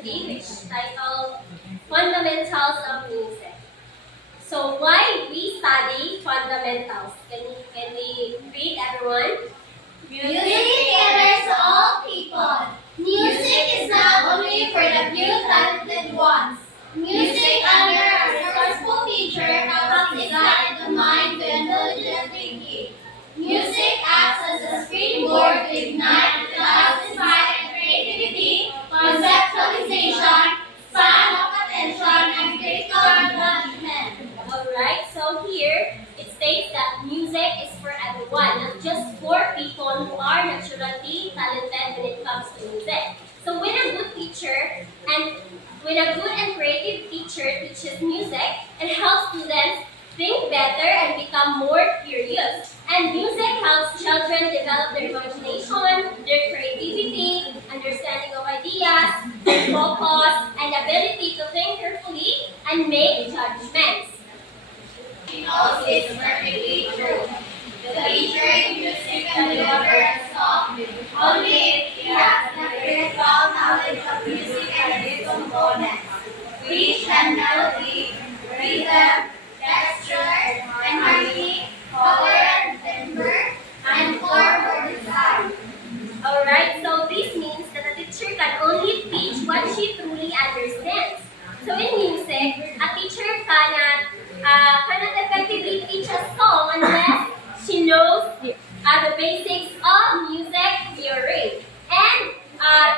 study which titled Fundamentals of Music. So why we study fundamentals? Can we read, everyone? Music caters to all people. Music is not only for the few talented ones. Music under a resourceful teacher helps guide the mind to intelligent thinking. Music acts as a springboard to ignite the classified creativity, conceptualization, span of attention, and critical judgment. Alright, so here it states that music is for everyone, not just for people who are naturally talented when it comes to music. So when a good teacher and when a good and creative teacher teaches music, it helps students think better and become more curious. And music helps children develop their imagination, their creativity, understanding of ideas, their focus, and ability to think carefully and make judgments. He knows it's perfectly true. The teacher in music can deliver a song only if he has the critical knowledge of music and its components, pitch and melody, rhythm, texture and harmony, color and timbre, and form or design. Alright, so this means that a teacher can only teach what she truly understands. So in music, a teacher cannot effectively teach a song unless she knows the basics of music theory. And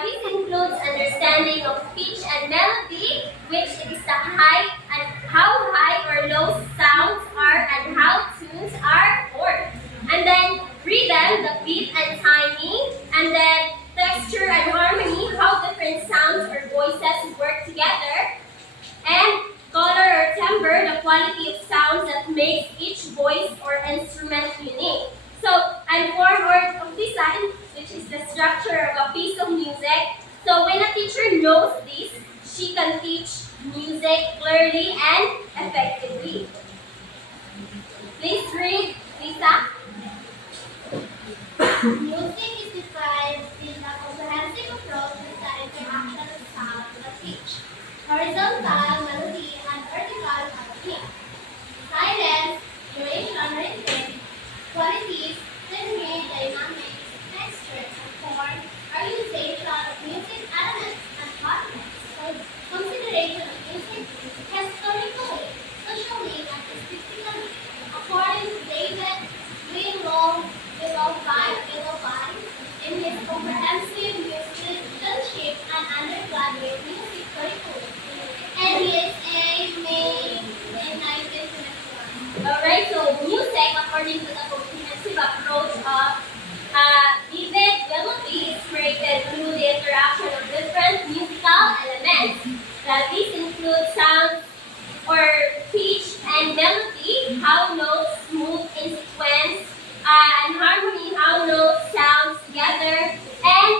this includes understanding of pitch and melody, which is the height and how high or low sounds are and how tunes are formed. And then rhythm, the beat and timing, and then texture and harmony, how different sounds or voices work together, and color or timbre, the quality of sounds that makes each voice or instrument unique. So, and form or of design, which is the structure of a piece of music. So when a teacher knows this, she can teach music clearly and effectively. Please read, Lisa. Music is defined in a comprehensive approach with the interaction of sound and pitch, horizontal melody, and vertical harmony. Silence, duration, rhythm, qualities, scenery, dynamics, texture, and form are utilization of music elements and concepts. So, consideration of music historically, socially, and aesthetically, according to David Greenwald, in his comprehensive musicianship and undergraduate music curriculum, and he is a May in 1971. Alright, so music, according to the comprehensive approach of David Willoughby, is created through the interaction of different musical elements. These include sounds or pitch and melody, how notes move in sequence, and harmony, how notes sound together, and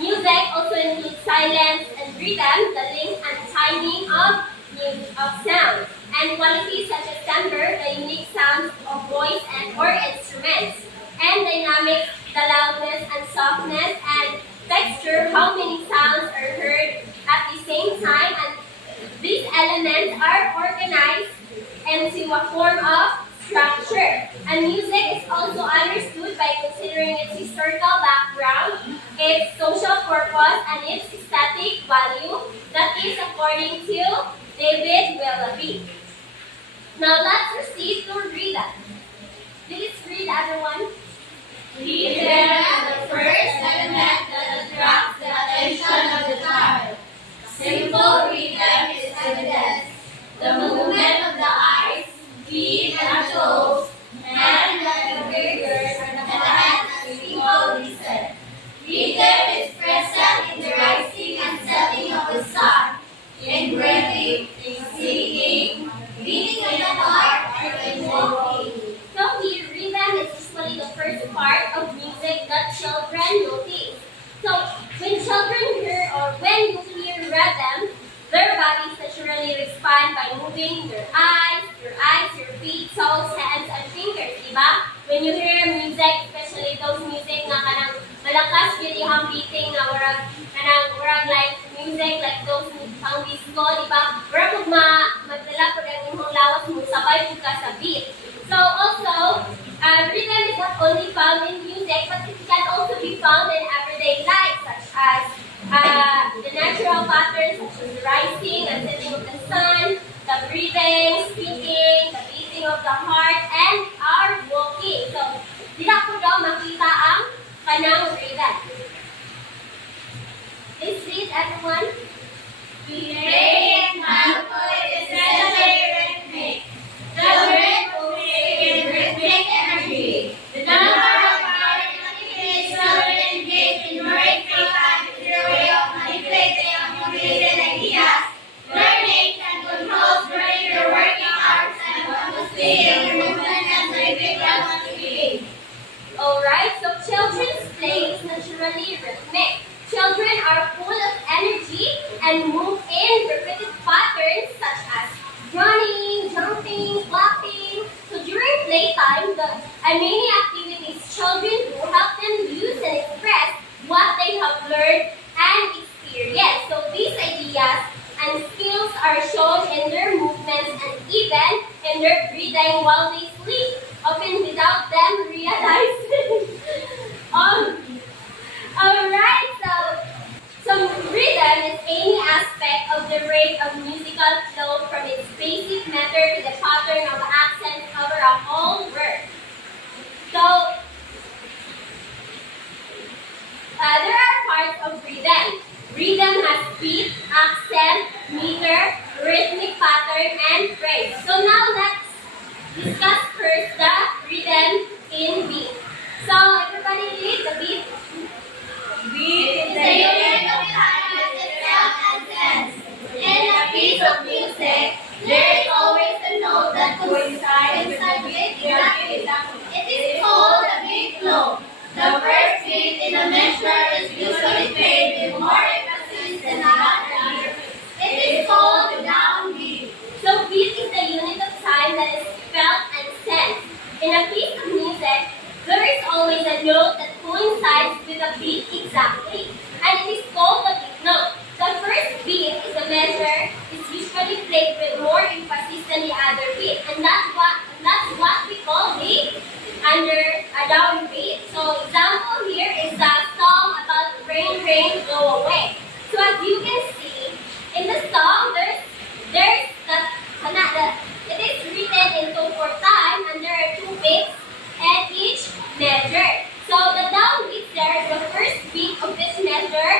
music also includes silence and rhythm, the length and timing of sound, and qualities such as timbre, the unique sounds of voice and or instruments, and dynamics, the loudness and softness, and texture, how many sounds are heard at the same time, and these elements are organized into a form of structure. And music is also understood by considering its historical background, its social purpose, and its aesthetic value. That is according to David Willoughby. Now let's proceed to read that. Please read, everyone. Rhythm is the first element that attracts the attention of the child. Simple rhythm is evidence. The movement of the eyes, feet, and toes, and the fingers, and the hands as people listen. Rhythm is present in the rising and setting of the sun, in breathing, in singing, beating of the heart, or in walking. So here, rhythm is usually the first part of music that children notice. So when children hear or when you hear rhythm, their bodies naturally respond by moving your eyes, your feet, toes, hands, and fingers, diba? When you hear music, especially those music na kanang malakas, bilihang beating na warag Murag like music, like those pang disco, di ba? Murag kung magdala po ang imong lawas mo, sabay po ka sa beat. So also, rhythm is not only found in music, but it can also be found in everyday life, such as the natural patterns such as the rising and setting of the sun, the breathing, speaking, the beating of the heart, and our walking. So, dila po daw makita ang kanang rhythm. Please read, everyone. Playing Malfoy is essentially rhythmic. The word pulsating rhythmic energy. The number of motivated children engaged in during playtime is their way of manipulating and motivated ideas, learning and controls during their working hours and demonstrating their movement and rhythmic activity. Alright, so children's play is naturally rhythmic. Children are full of energy and move in repetitive patterns such as running, jumping, clapping. So during playtime, many activities children do help them use and express what they have learned and experienced. So these ideas and skills are shown in their movements and even in their breathing while they sleep, often without them realizing. Alright, so rhythm is any aspect of the rate of musical flow from its basic meter to the pattern of accents over a whole word. So, there are parts of rhythm. Rhythm has beat, accent, meter, rhythmic pattern, and phrase. So now let's discuss first the rhythm in beat. So everybody read the beat. Beat is the unit of time as itself and sense. In a piece of music, there is always a note that coincides with the beat exactly. It is called a beat flow. The first beat in a measure is usually played with more emphasis than the other beat. It is called the downbeat. So beat is the unit of time that is felt and sensed. In a piece of music, there is always a note that coincides with the beat exactly, and it is called the beat note. The first beat is a measure is usually played with more emphasis than the other beat, and that's what we call the under a downbeat. So example here is the song about rain, rain, go away. So as you can see in the song, there's it is written in 2/4 time, and there are 2 beats at each measure. So the downbeats there, the first beat of this measure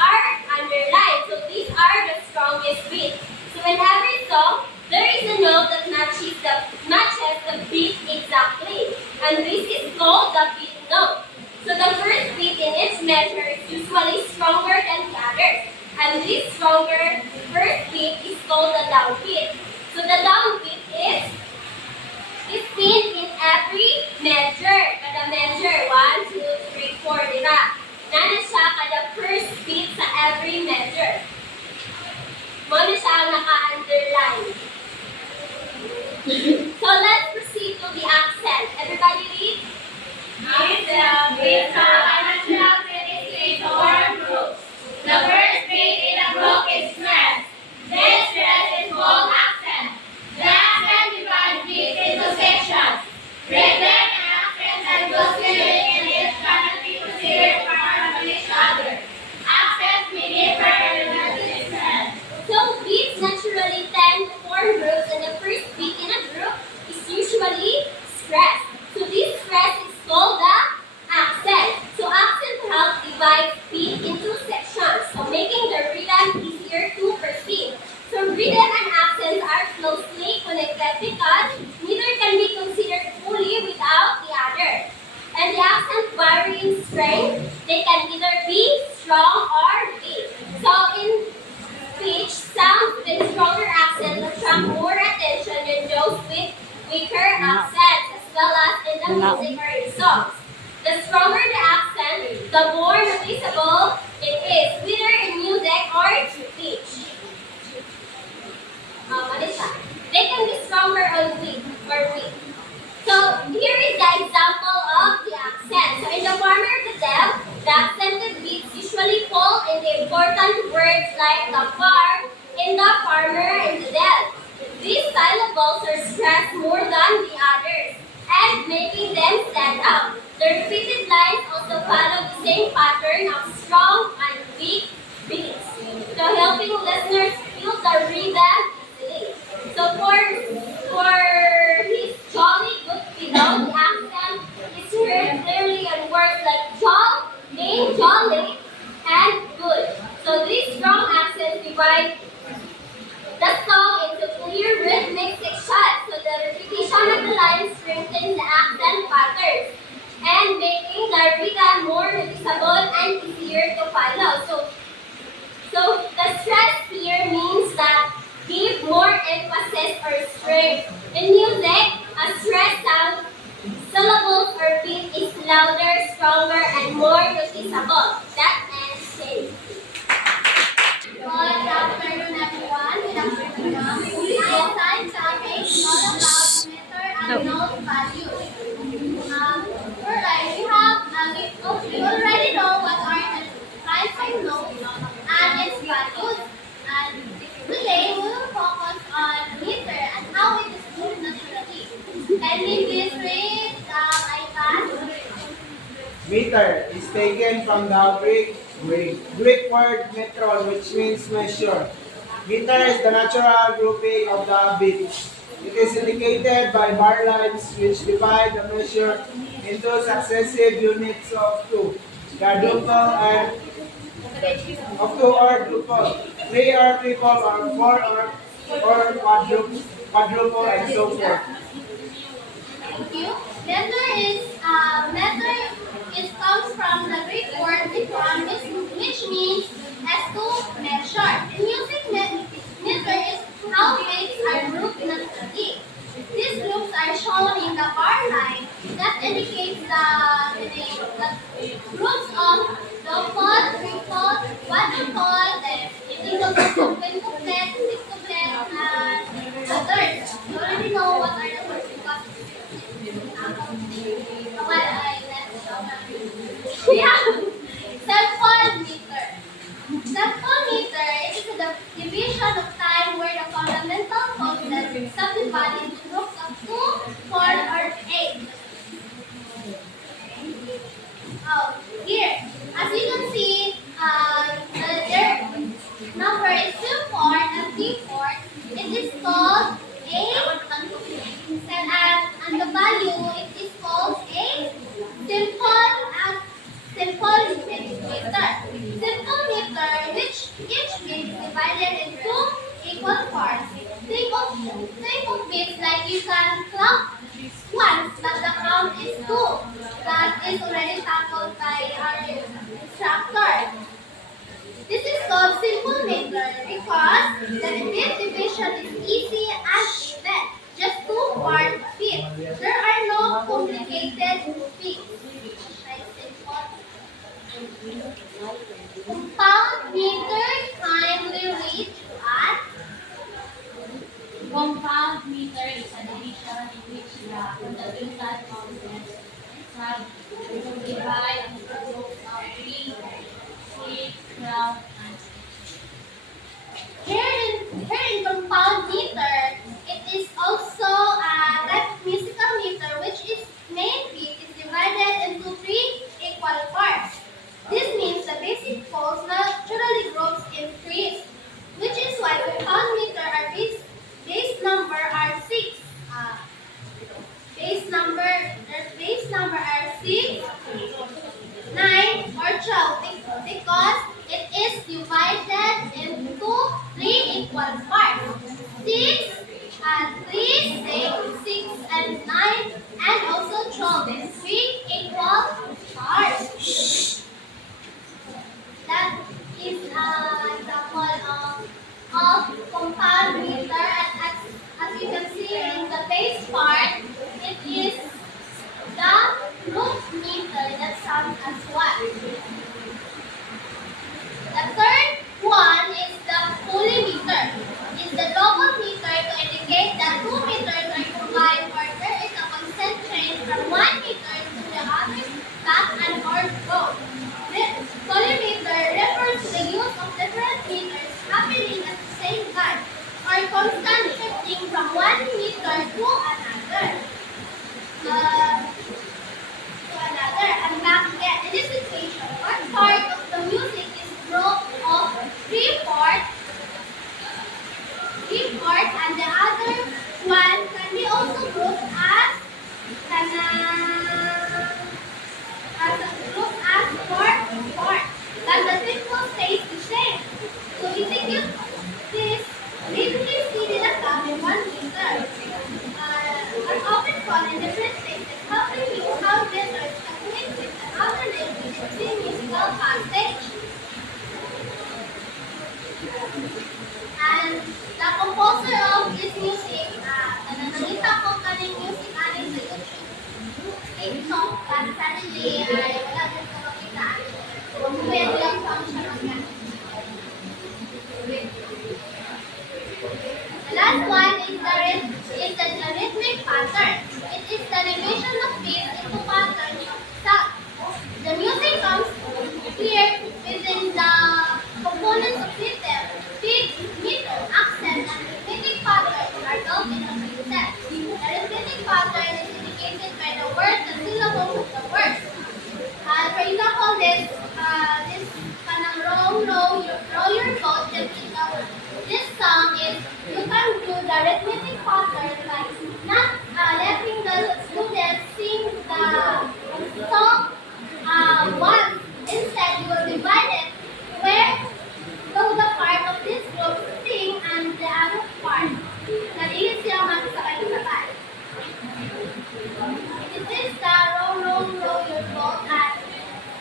are underlined. So these are the strongest beats. So in every song, there is a note that matches the beat exactly. And this is called the beat note. So the first beat in each measure is usually stronger than the others. And this stronger first beat is called the downbeat. So the downbeat is seen in every measure. Kada measure, 1, 2, 3, 4, diba? Nana siya kada first beat sa every measure. Muna siya ang naka-underline. So let's proceed to the accent. Everybody read? Accent is a natural is into 4 groups. The first beat in a group is stress. This stress is called accent. The accent divides beats into sections. Rhythm and accent are close linked and each cannot be considered apart from each other. Accents may differ in relative stress. So beats naturally tend to form groups, and the first beat in a group is usually stress. So this stress is called the accent. So accent helps divide beat into sections, so making the rhythm easier to perceive. So rhythm and accents are closely connected because neither can be considered fully without the other. And the accent vary in strength. They can either be strong or weak. So in speech, sounds with stronger accent attract more attention than those with weaker accents, as well as in the music or in songs. The stronger the accent, the more noticeable it is, whether in music or in speech. They can be stronger or weak. So here is the example of the accent. So in the farmer of the deaf, the accented beats usually fall in the important words like the far, in the farmer, and the del. These syllables are stressed more than the others, and making them stand out. The repeated lines also follow the same pattern of strong and weak beats, so helping listeners feel the rhythm easily. So for his jolly good below, the accent is heard clearly in words like jol, mean jolly, and good. So these strong accents divide the song into clear rhythmic sections, so the repetition of the lines strengthens the accent patterns and making the rhythm more noticeable and easier to follow. So the stress here means that give more emphasis or strength. In music, a stress sound, syllables or beat is louder, stronger, and more noticeable. That ends shape. Good afternoon, everyone. Good afternoon, ma'am. Our science topic is all about meter and node values. Alright, we already know what are the types of nodes and its values. And today we will focus on meter and how it is moved naturally. Can we please read icon? Meter is taken from the Greek word metron, which means measure. Meter is the natural grouping of the beat. It is indicated by bar lines which divide the measure into successive units of two, quadruple and of two or duple, three or triple or four or quadruple and so forth. Thank you. Meter is comes from the Greek word "metron," which means as to measure. In music, meter is how beats are grouped naturally. These groups are shown in the bar line that indicates the groups of double, triple, quadruple, then quintuplet, sextuplet, and others. You already know what are the words because we have sample meter. Sample meter is the division of time where the fundamental concept is subdivided into groups of 2, 4, or 8. Oh, here, as you can see, their number is 2, 4, and 3, 4. It is called a and the value it is called a simple meter. Simple meter which each bit is divided into equal parts. Think of bits like you can clock once, but the count is 2. That is already tackled by our instructor. This is called simple meter because the bit division is easy and even. Just 2 parts fit. There are no complicated bits. Like simple. Compound meter kindly read to us. Compound meter is a division in which the fundamental concepts divide into groups of 3, 6, 12, and Here in compound meter, it is also a type of musical meter which its main beat is divided into 3 equal parts. This means the basic pulse naturally groups in threes, which is why compound meter are base number are 6. Their base number are 6, 9, or 12 because it is divided into 3 equal parts. 6 and 3 same song, but suddenly ay wala din ko makita. Weird lang function of that. The last one is the rhythmic pattern. It is the division of beats into patterns of sound. The music comes clear within the components of rhythm. Beat, meter, accent, and rhythmic patterns are built in a beat set. The rhythmic pattern is indicated by the words and syllables of the words. For example, this kanang row your boat. This song is you can do the rhythmic pattern by not letting the students sing the song once. Instead, you will divide it where so the part of this group sing and the other part. Nalilis siya magsakay-sakay. This is the row your boat, and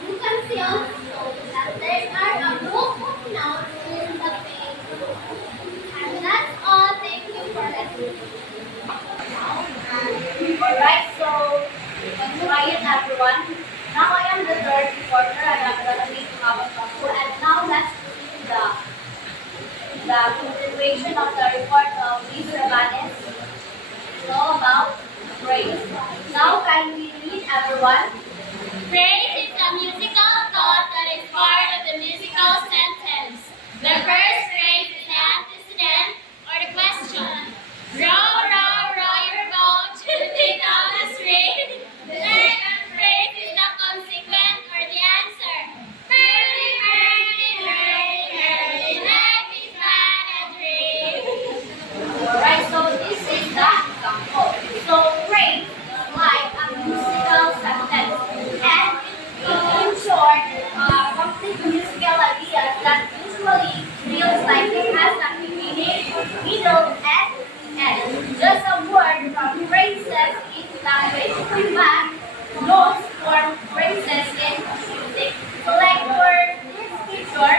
you can see also that there are a group of notes in the page. And that's all. Thank you for listening. Alright, so congratulations everyone. Now I am the third reporter and I'm gonna be about Tongco. And now let's proceed to the continuation of the report of Miss Rabanes. So about praise. Now can we read everyone? Phrase is a musical thought that is part of the musical sentence. The first phrase is the antecedent or the question. Row, row, row your boat gently down the stream. The second phrase is the consequent or the answer. Merrily, merrily, merrily, merrily, life is but a dream. Alright, so this is the example. So praise is like a musical sentence. And in short, complete musical ideas that usually feels like it has a beginning, middle, and end. Just a word from phrases in language, but notes form phrases in music. So like for this picture,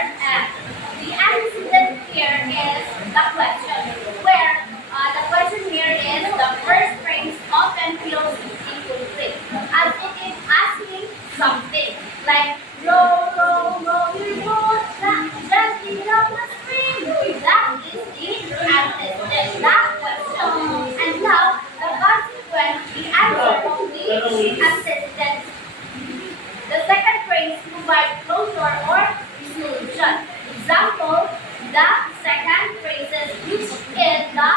the antecedent here is the question, where the question here is the first phrase often feels incomplete, as it is asking something like row, row, row your boat gently down the stream. That is the antecedent, that question. And now the consequent, the answer of the antecedent. The second phrase provides closure or resolution. Example, the second phrases which is the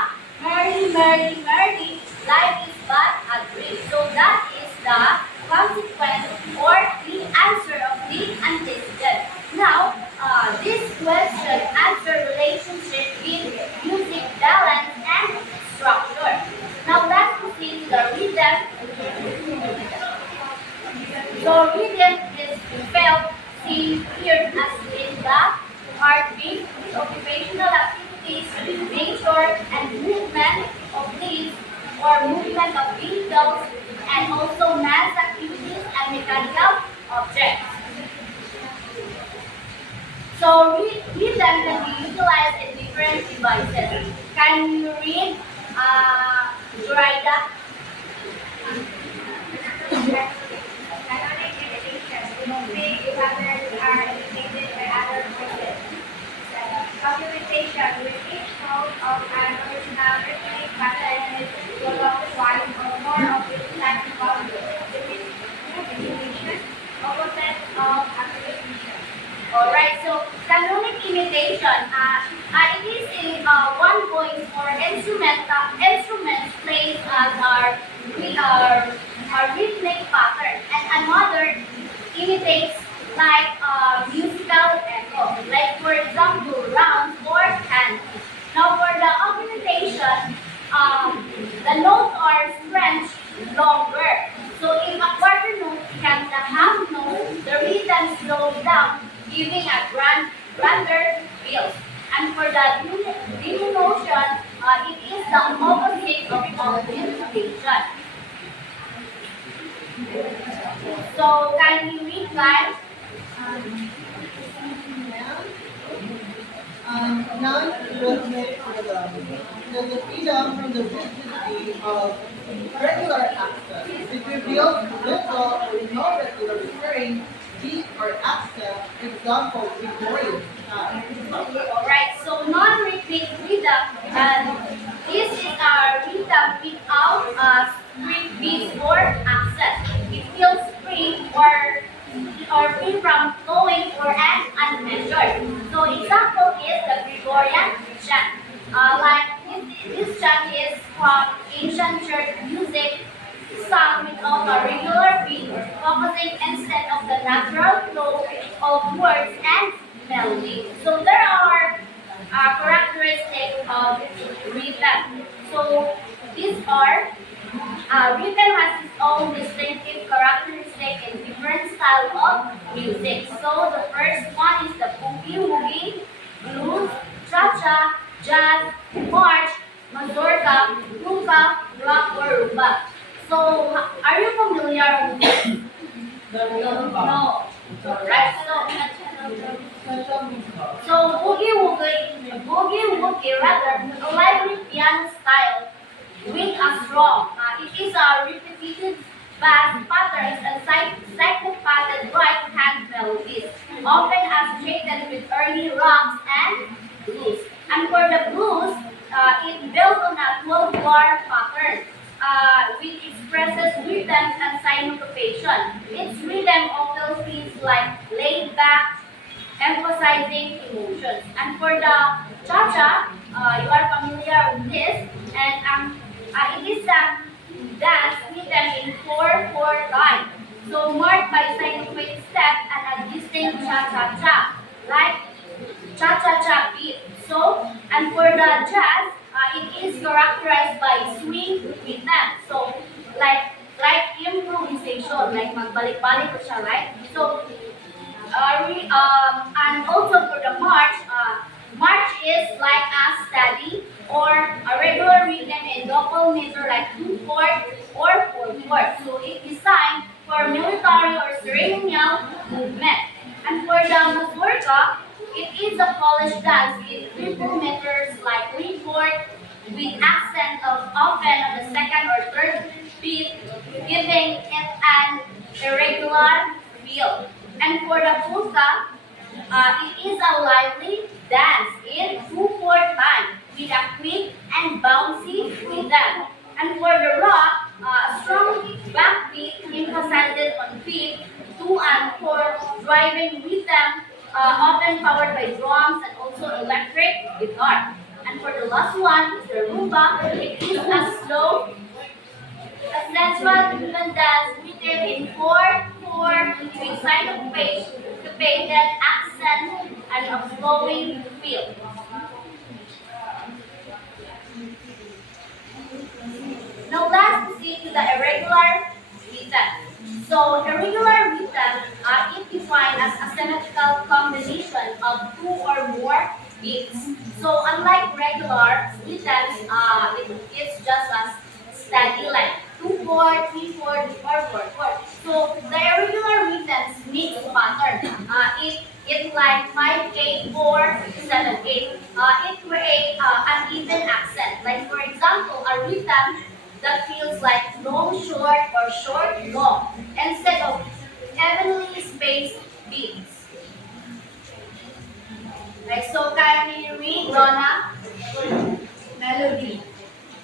merrily, merrily, merrily, life is but a dream. So that is the consequence or the answer of the antecedent. Now, this question answer relationship with music balance and structure. Now let's proceed to the rhythm. So rhythm is felt, seen, heard as in the heartbeat, occupational activities, nature, and movement of leaves or movement of vehicles, and also mass activities and mechanical objects. So rhythm can be utilized in different devices. Can you read, Zoraida? Canonic imitation. Big patterns are imitated by other voices. Documentation. With each note of an original rhythmic pattern is prolonged one or more of its time value. Imitation. Opposite of acquisition. Alright, so canonic imitation, it is one voice or instruments plays as our rhythmic pattern, and another imitates like musical echo, like for example rounds or hands. Now for the augmentation, the notes are stretched longer. So if a quarter note becomes a half note, the rhythm slows down, giving a grander feel. And for the diminution, it is the opposite of augmentation. So can you read guys? Non-rhythmic rhythm. The freedom from the rigidity of Regular accent. If we build little, we know that we are referring beat or accent. Example, Gregorian style. Alright, so non-rhythmic rhythm, and this is our rhythm without strict beats or accent. It feels free or free from flowing or and unmeasured. So example is the Gregorian chant. This chant is from ancient church music sung without a regular beat, focusing instead of the natural flow of words and melody. So there are characteristics of rhythm. So these are rhythm has its own distinctive characteristic in different style of music. So the first one is the boogie woogie, blues, cha-cha, jazz, march, mazurka, polka, rock, or rumba. So are you familiar with this? No. Right. So boogie woogie rather, a lively piano style with a strong. It is a repetitive bass patterns and cycle-patterned right hand melodies, often associated with early rocks and blues. And for the blues, it built on a 12-bar pattern, which expresses rhythms and syncopation. Its rhythm often feels like laid back, emphasizing emotions. And for the cha-cha, you are familiar with this, and it is a dance rhythm in 4/4 time. So marked by syncopated step and a distinct cha-cha-cha, like cha-cha-cha beat. So, and for the jazz, it is characterized by swing rhythm. So, like improvisation, like magbalik-balik ko siya, right? So, and also for the march, march is like a steady or a regular rhythm in double meter like 2/4 or 4/4. So it's designed for military or ceremonial movement. And for the mazurka, it is a Polish dance in triple meters like 3/4 with accent of often on the second or third beat, giving it an irregular feel. And for the polka, it is a lively dance in 2/4 time with a quick and bouncy rhythm. And for the rock, a strong backbeat emphasizes on beat, 2 and 4 driving rhythm, often powered by drums and also electric guitar. And for the last one is the rumba. It is a slow a sensual human dance written in 4/4 with syncopated accent and a flowing feel. Now let's proceed to the irregular rhythm. So irregular rhythm is defined as a symmetrical combination of two or more beats. So unlike regular rhythms, it's just a steady like 2/4, 3/4, 4/4. So the irregular rhythms mix pattern. It like 5/8, 4/7/8. It creates an even accent. Like for example, a rhythm that feels like long short or short long instead of evenly spaced beats. Like so, can you read, Rona? Melody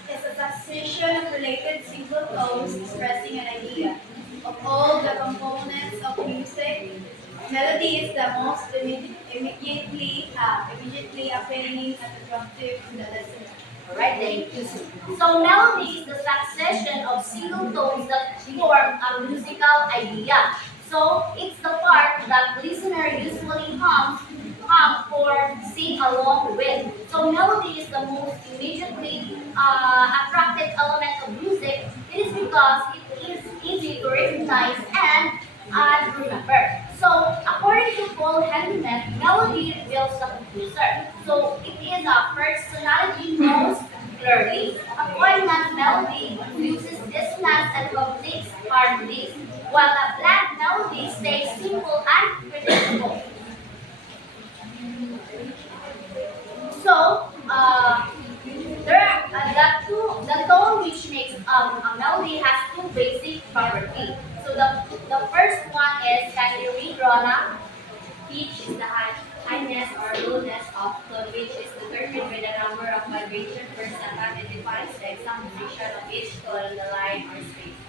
is a succession of related single tones expressing an idea. Of all the components of music, melody is the most immediately appealing and attractive to the listener. Alright, thank you. So melody is the succession of single tones that form a musical idea. So it's the part that listener usually hum or sing along with. So melody is the most immediately attractive element of music. It is because it is easy to recognize and remember. So according to Paul Henneman, melody reveals the composer. So it is a personality most clearly. A poignant melody uses dissonance and complex harmonies, while a bland melody stays simple and predictable. So, there are the tone which makes a melody has two basic properties. So the first one is, can you read, Rona? Pitch is the highness or lowness of tone, which is determined by the number of vibrations per second and defines the exact position of each tone on the line or space.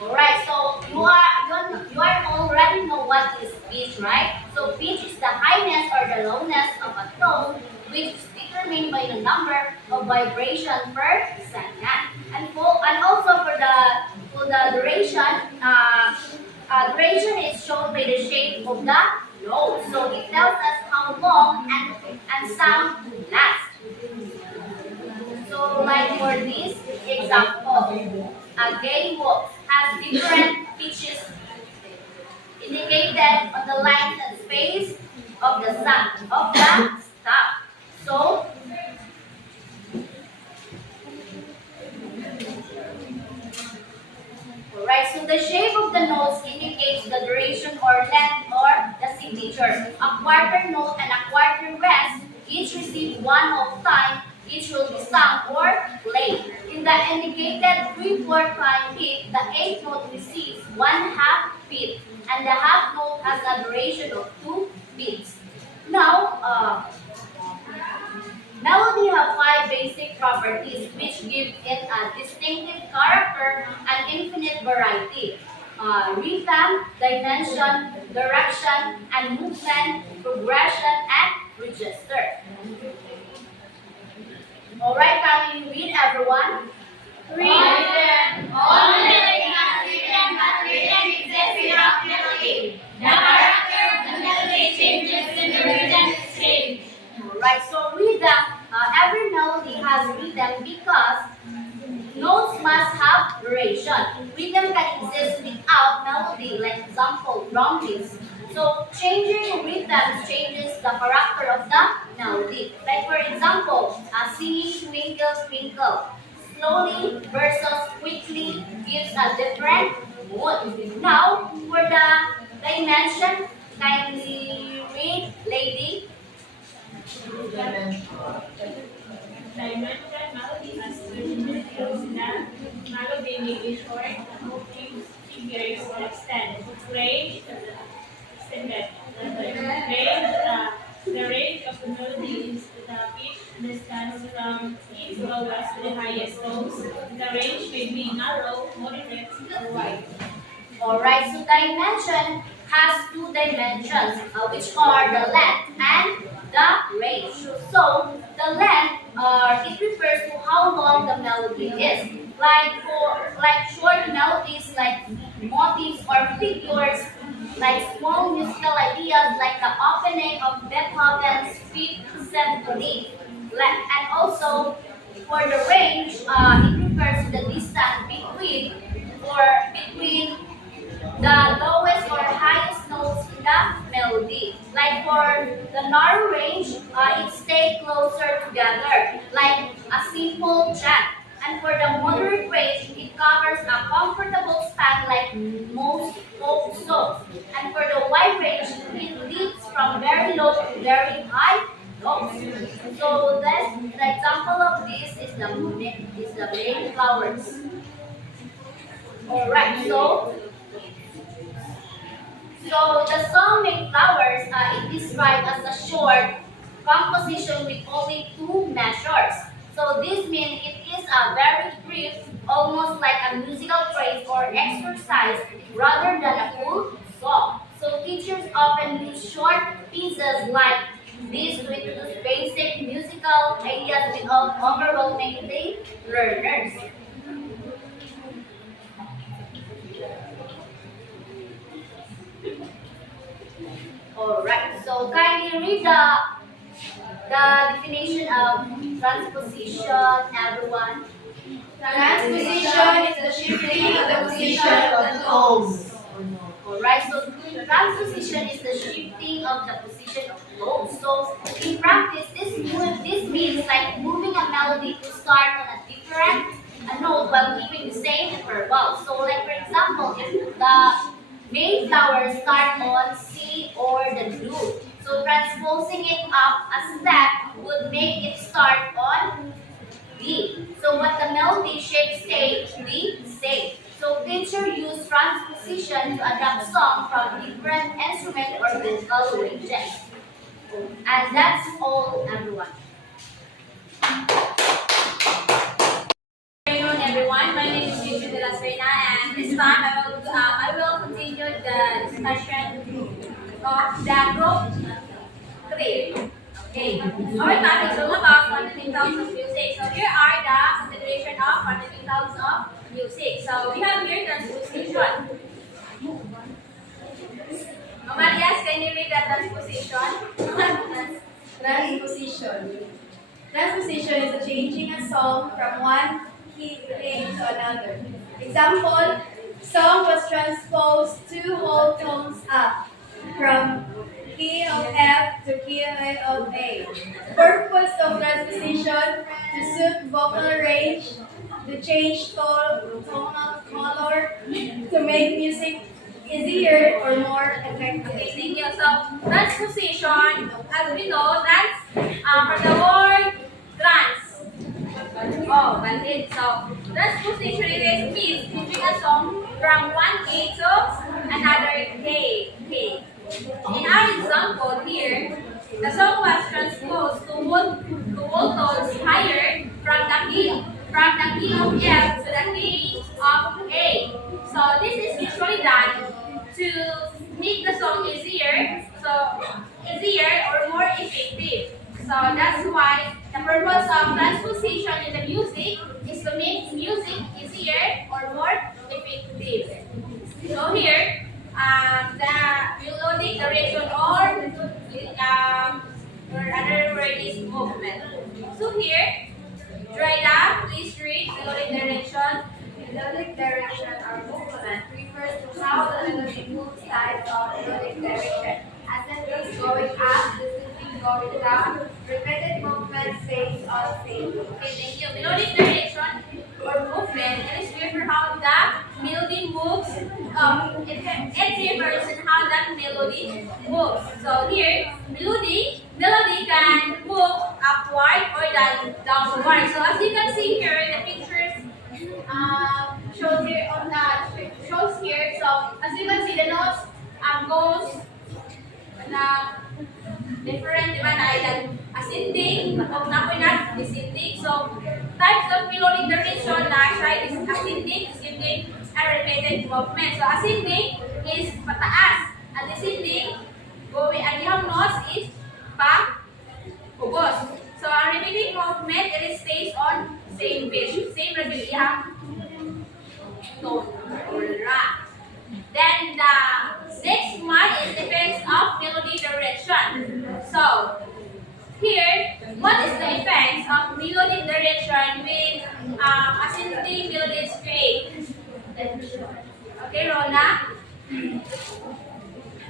Alright, so you are already know what is pitch, right? So pitch is the highness or the lowness of a tone, which is determined by the number of vibration per second. And also for the duration, duration is shown by the shape of the note. So it tells us how long and sound lasts. So like for this example, a gay walk has different pitches indicated on the length and space of the stop. So right, so the shape of the notes indicates the duration or length or the signature. A quarter note and a quarter rest each receive one of time, each will be sung or played. In the indicated 3/4 time beat, the eighth note receives one half beat, and the half note has a duration of 2 beats. Now, melody have five basic properties which give it a distinctive character and infinite variety. Rhythm, dimension, direction, and movement, progression, and register. Alright, can you read, everyone? Rhythm. All melody has rhythm, but rhythm exists without melody. The character of the melody changes when the rhythm is changed. Alright, so rhythm, every melody has rhythm because notes must have duration. Rhythm can exist without melody, like example, drum beats. So changing rhythms changes the character of the melody. Like for example, singing twinkle twinkle. Slowly versus quickly gives a different mood. Now for the dimension, kindly read, lady. Dimension melody has two details. The melody may be short, moving figures or extend. Range extended. The range of the melody is the pitch distance from its lowest to the highest tones. The range may be narrow, moderate, or wide. Alright, so dimension has two dimensions, which are the length and the range. So the length, it refers to how long the melody is. Like short melodies like motifs or figures, like small musical ideas like the opening of Beethoven's Fifth Symphony. And also for the range, it refers to the distance between the lowest or highest notes in the melody. Like for the narrow range, it stays closer together, like a simple chant. And for the moderate range, it covers a comfortable span like most folk songs. And for the wide range, it leads from very low to very high notes. So the example of this is the main flowers. Alright, so the song Make Flowers is described as a short composition with only two measures. So this means it is a very brief, almost like a musical phrase or exercise rather than a full song. So teachers often use short pieces like this to introduce basic musical ideas without overwhelming the learners. Alright, so kindly read the definition of transposition, everyone. Transposition is the shifting of the position of the tones. Alright, so transposition is the shifting of the position of notes. So in practice, this means like moving a melody to start on a different note while keeping the same interval. So like for example, if the Mayflower start on C or the do. So transposing it up a step would make it start on B. So what the melody should stay to be safe. So teacher use transposition to adapt song from different instrument or musical ranges. And that's all, everyone. Good afternoon, everyone. My name is teacher Dela, and this time I will continue the discussion of the group 3. Okay. Our topic is all about fundamentals of music. So here are the consideration of fundamentals of music. So we have here transposition. Marias, can you read the transposition? Transposition. Transposition is a changing a song from one key thing to another. Example, song was transposed 2 whole tones up from key of F to key of A. Purpose of transposition to suit vocal range, to change tonal color, to make music easier or more effective. Okay, thank you. So transposition, as we know, that's from the word trans. Oh, valid. So transposition is means moving a song from one key to another key. In our example here, the song was transposed to tones higher from the key of F to the key of A. So this is usually done to make the song easier or more effective. So that's why the purpose of transposition in the music is to make music easier or more effective. So here, the melodic direction or another word is movement. So here, right up, please read melodic direction. Melodic direction or movement refers to how the melody moves types of melodic direction. Ascending going up, descending going down, repeated movements based on same. Okay, thank you. Melodic direction or movement, it is refer how the melody moves. It refers in how that melody moves. So here, melody can move upward or downward. So as you can see here, the pictures shows here on the shows here. So as you can see, the notes goes na different, di ba, na ilan ascending, o napoy na descending. So types of melodic direction na siya is ascending, descending, and repeated movement. So ascending is pataas, and descending, ang iyang notes is ubos. So ang repeating movement, it stays on same pitch, same repeat iyang tone or ra. Then the next one is effects of melody direction. So here, what is the effects of melodic direction when ascending melodies create? Okay, Rona? The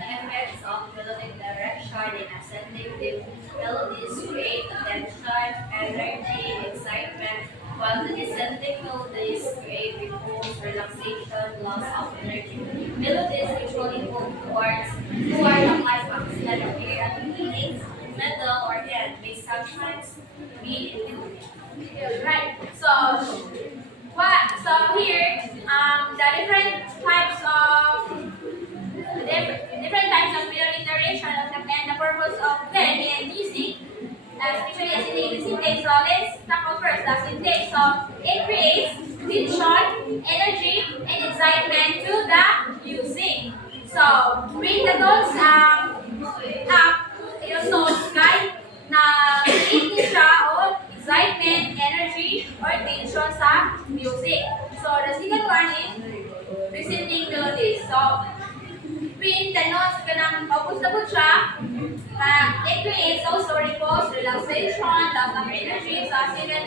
effects of melodic direction in ascending melodies create attention, energy, excitement, while the descending melodies create repose, relaxation, loss of energy. Melodies usually move toward a climax that appear at the beginning, middle, or end, may sometimes be in between. Right. So here, the different types of melodic direction and the purpose of them in music, especially as in the syntax. So let's tackle first the syntax. So it creates tension, energy, and excitement to the music. So bring the tones up yung tones guide na create niya siya o excitement, energy, or tension sa music. So the second one is presenting melodies. So when the notes ganang paubos-abot siya, it creates also repose, relaxation, loss of energy. So as you can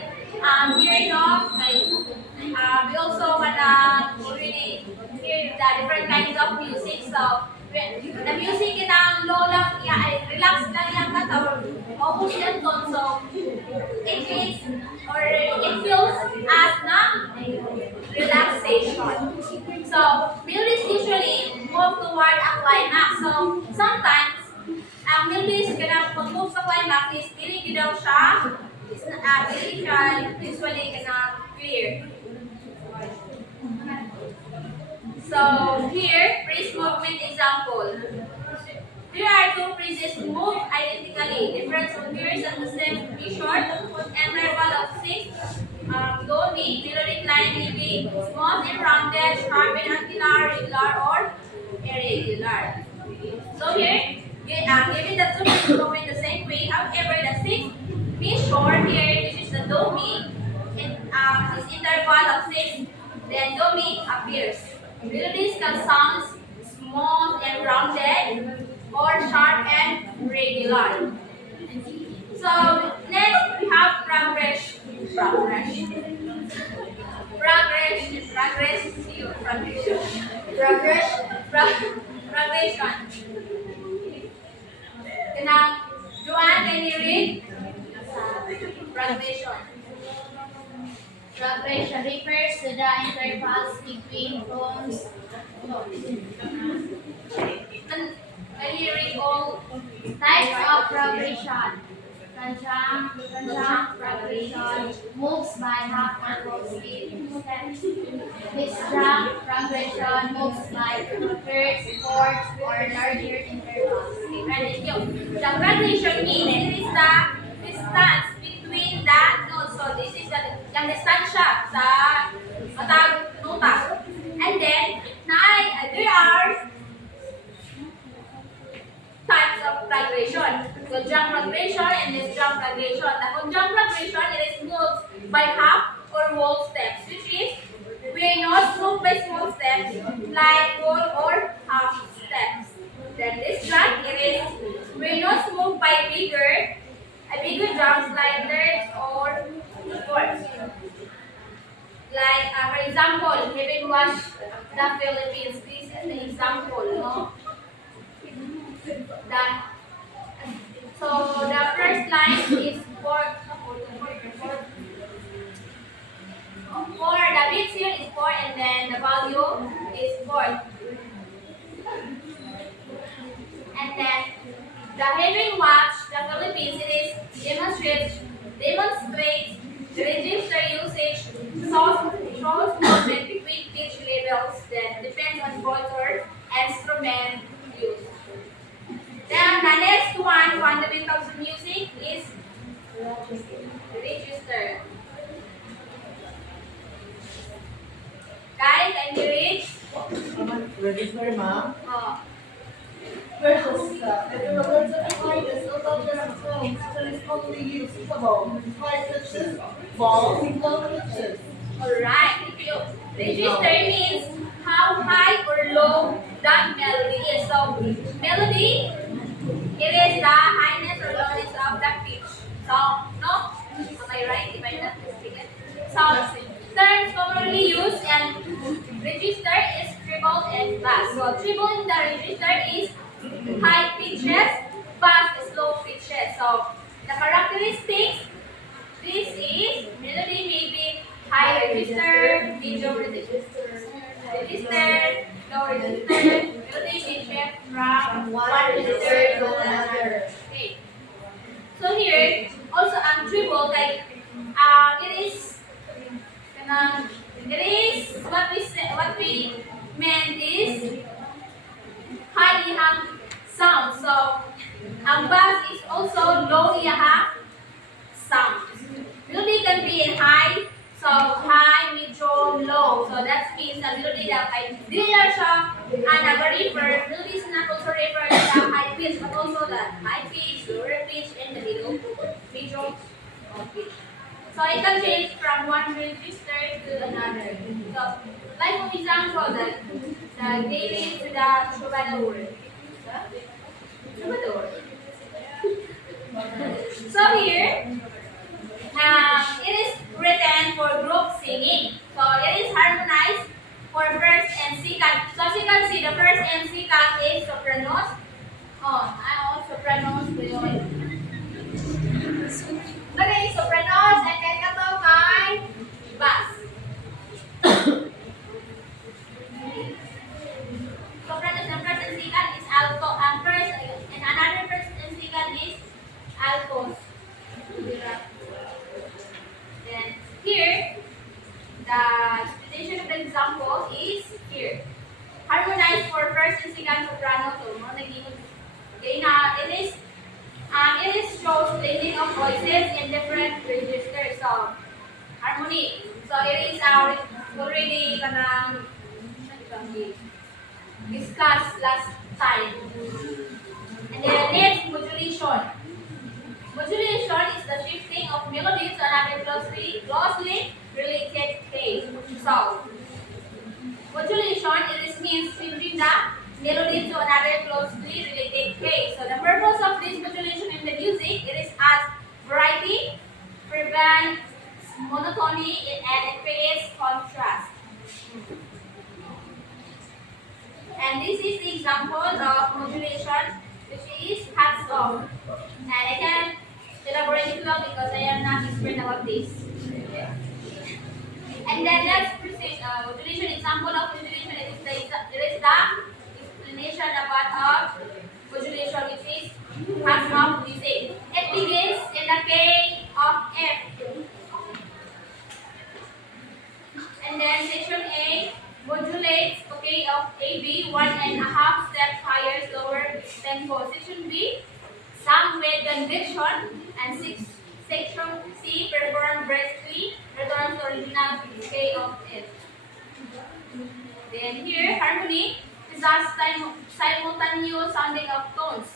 hear, no, like, we also wanna really hear the different kinds of music. So the music kinang low lang, relax lang yung katawan, paubos yung tone. So it creates or it feels as na relaxation. So melodies usually move toward a climax. So sometimes ang melodies ganang pag-move sa climax is dili daw siya initial usually clear. So here, phrase movement example. There are two phrases move identically. Difference appears at the same short interval of 6. Do me, melodic line may be smooth and rounded, sharp and angular, regular or irregular. So here, given the two phrases moving the same way, however, the 6 me short here, this is the do me, and this interval of 6, then do me appears. Melodies can sound smooth and rounded or sharp and regular. So next we have progression. Now, Joanne, can you read? Progression. Progression refers to the intervals between tones. Can you read all? Types of progression. Conjunct progression moves by half or full speed. Disjunct progression moves by thirds, fourths, or larger intervals. Thank you. The progression means it is the distance between the notes. So this is the distansya sa matag nota. And then, there are types of progression. Conjunct progression and disjunct progression. The conjunct progression it is moved by half or whole steps, which is we are not moved by small steps like whole or half steps. Then disjunct it is we are not moved by bigger jumps like thirds or fourths. Like for example, having watched the Philippines, this is the example, no? That so the first line is four. The bits here is four, and then the value is four. And then the having watched the Philippines, it is demonstrates the register usage shows movement between pitch levels that depends on voice or instrument use. Then the next one, fundamentals of music, is register. Guys, can you read? Register, ma'am. Oh. Versus if the words of the highness above the tones, so it's only usable high pitches, falls, low pitches. Alright, thank you. Register means how high or low that melody is. So, melody, it is the highness or lowness of the pitch. So, no? Am I right if I'm not mistaken? So, terms commonly used and register is treble and bass. So, treble in the register is high pitches, bass is low pitches. So, the characteristics, this is melody may be high register, medium register, low register, melody may shift from one register to another. Okay. So here, also treble, like it is what we meant is high iyahang sound. So, ang bass is also low iyahang sound. Melody can be in high, so high, medium, low. So that means the melody that dili lang siya nag-refer. Melody is not also refer to the high pitch, but also the high pitch, lower pitch, and the middle, medium, low pitch. So it can change from one register to another. So, like for example, the David to the troubadour. Troubadour. So here, it is written for group singing. So it is harmonized for first and second. So as you can see, the first and second is sopranos. Oh, I'm all sopranos. Okay, sopranos, and then kato kay bass. Sopranos and first and second is alto. And first and another first and second is altos. the explanation of the example is here. Harmonize for first and second soprano tone. Okay, now it is shows blending of voices in different registers. So harmony. So it is already discussed last time. And then next modulation. Modulation is the shifting of melody to another closely related case. So modulation it means changing the melody to another closely related case. So the purpose of this modulation in the music it is as variety, prevent monotony, and it creates contrast. And this is the example of modulation, which is hands off. And I can elaborate it well because I am not expert about this. And then let's proceed. Modulation example of modulation it is the explanation about modulation, which is hands off music. It begins in the key of F. And then section A modulates okay of AB 1.5 steps higher, slower tempo. Section B some with conviction, and section C perform briskly, returns to original key of F. Then here harmony is a simultaneous sounding of tones.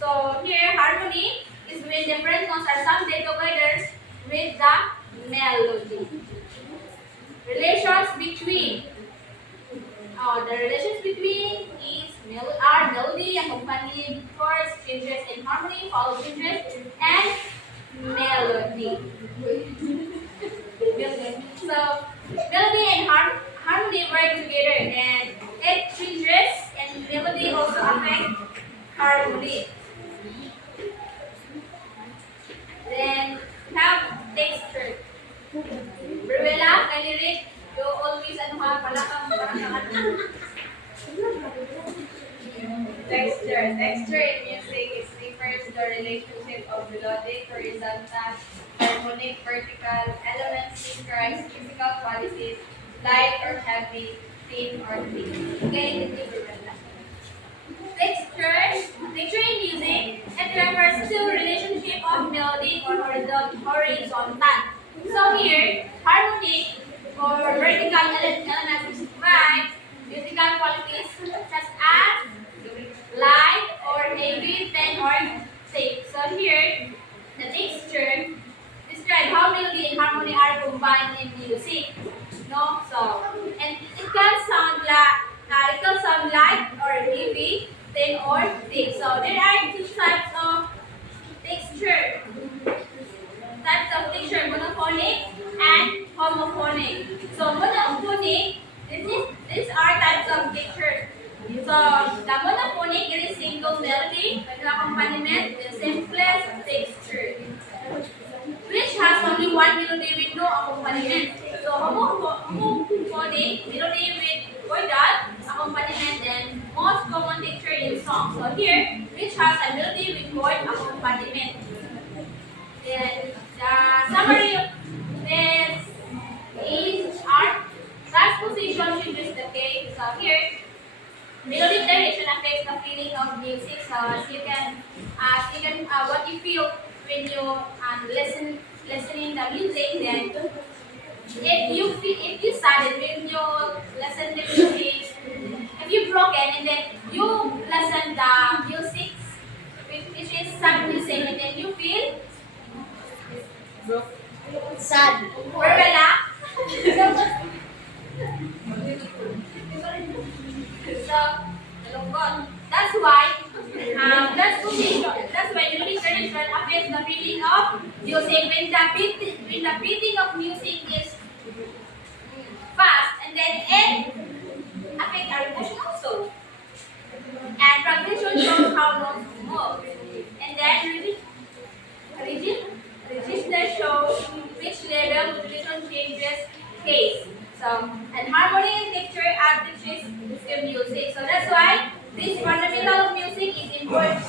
So here harmony is when different tones are sounded together with the melody. Relations between the relations between are melody accompanied chords, changes in harmony, follow changes, and melody. So melody and harmony work together, and it changes and melody also affect harmony. Then have texture. Berbeda kay lirik, you always Texture in music is refers to the relationship of melodic, horizontal, harmonic, vertical elements describes physical qualities, light or heavy, thin or thick. Okay, texture in music, it refers to relationship of melodic or horizontal. So here, harmonic or vertical elements describe musical qualities such as light or heavy, thin or thick. So here, the texture describe how melody and harmony are combined in music. No, so and it can sound light or heavy, thin or thick. So there are two types of texture. Monophonic and homophonic. So monophonic, these are types of texture. So the monophonic it is single melody with accompaniment, the simplest texture, which has only one melody with no accompaniment. So homophonic melody with chordal accompaniment and most common texture in songs. So here, which has a melody with chord accompaniment. Then the summary of this is art. Transposition changes the case. So here, melodic direction affects the feeling of music. So as you can what you feel when you listening the music. Then if you sad when you listen the music, if you broken and then you listen the music, which is sad music, and then you feel Sad. Berbeda. So, nalungkot. That's why melodic direction affects the feeling of music. When the beating of music is fast, and then it affects our emotion also. And progression shows how notes move. And then register shows which level modulation changes case. So, and harmony and texture attaches to music. So that's why this fundamental of music is important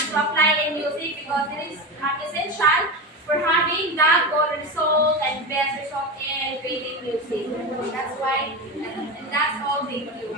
to apply in music because it is essential for having the good result and best result in creating music. That's why, and that's all. Thank you.